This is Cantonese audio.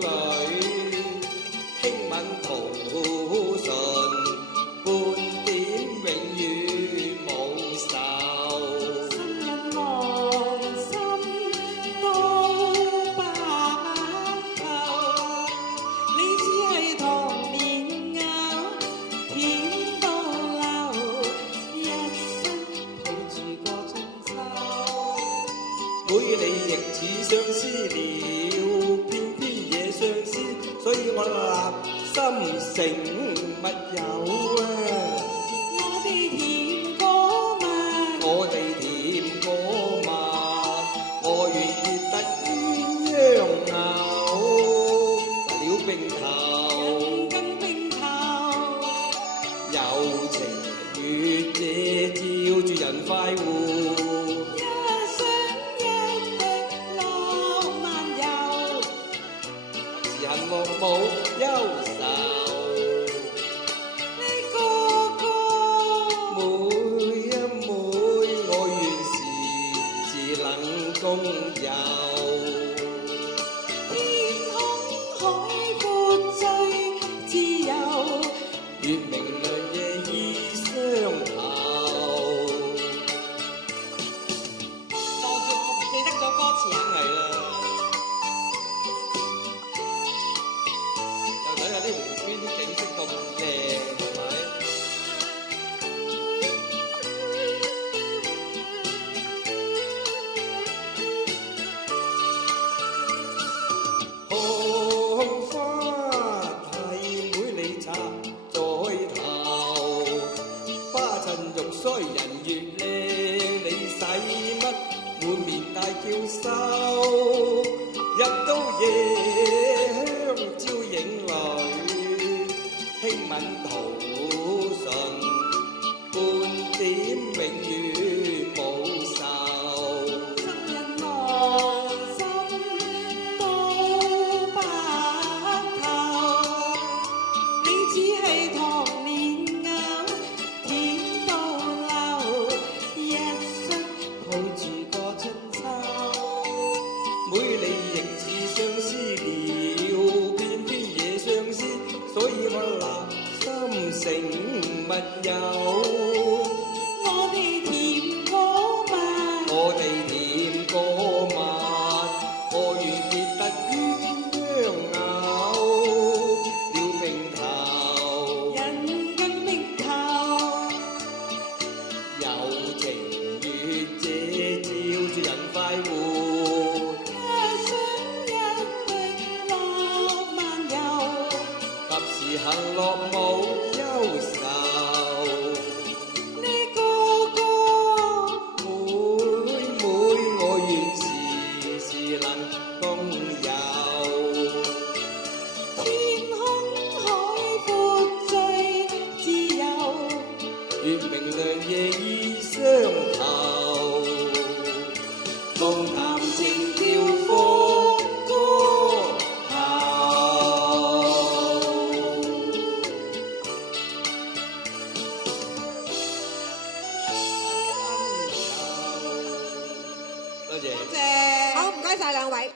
裏，輕吻途順，半點永遠無愁。心人望心都白頭，你只係糖蓮藕，甜到流，一生抱住個春秋。每你亦似相思了，偏偏惹相思，所以我立心成密友啊！我哋甜過蜜，我哋甜過蜜，我願意得鴛鴦偶，了並頭，人更並頭，柔情月這照住人快活。一雙一滴浪漫遊，時行樂無憂愁。你個個每一每，我願時能共遊。天空海闊最自由，月明亮夜已相投。當住我唔記得咗歌詞真啊！係啦，又睇下啲湖邊啲景色咁靚，係咪？紅花係每你插在頭，花襯玉腮人越靚，你使乜滿面帶嬌羞？一到夜香蕉影裏，輕吻途順，半點永遠無愁。心人望心都白頭，你只係糖蓮藕，甜到流，一生抱住個春秋。每你亦似相思了，偏偏惹相思，所以我立心成密友。我哋甜過蜜，我哋甜過蜜，我願結得鴛鴦偶，了並頭，人更並頭，柔情月這照住人快活。一雙一滴浪漫遊，及時行樂無憂愁。你個個每每我願時能共遊。天空海闊最自由，月明亮夜已相投，夢談情調放歌後。多謝。多謝。好，唔該晒兩位。